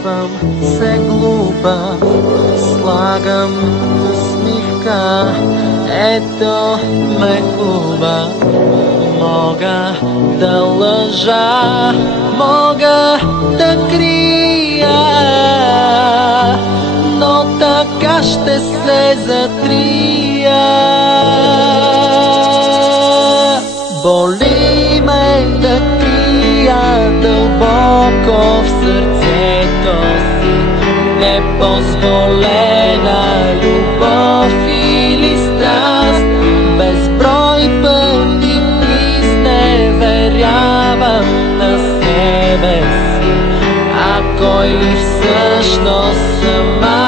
Чувствам се глупа, слагам усмивка, ето ме хуба. Мога да лъжа, мога да крия, но така ще се затрия. Боли ме да крия дълбоко в сърцето си непозволена любов или страст. Безброй пъти изневерявам на себе си, а кой ли всъщност съм аз?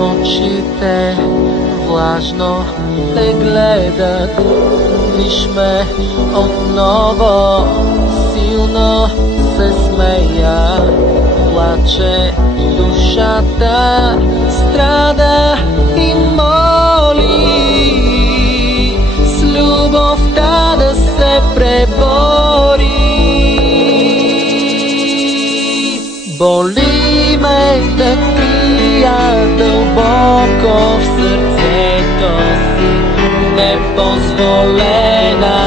Очите влажно те гледат, виж ме отново, силно се смея. Плаче душата, страда и моли с любовта да се пребори. Боли ме да крия дълбоко в сърцето си непозволена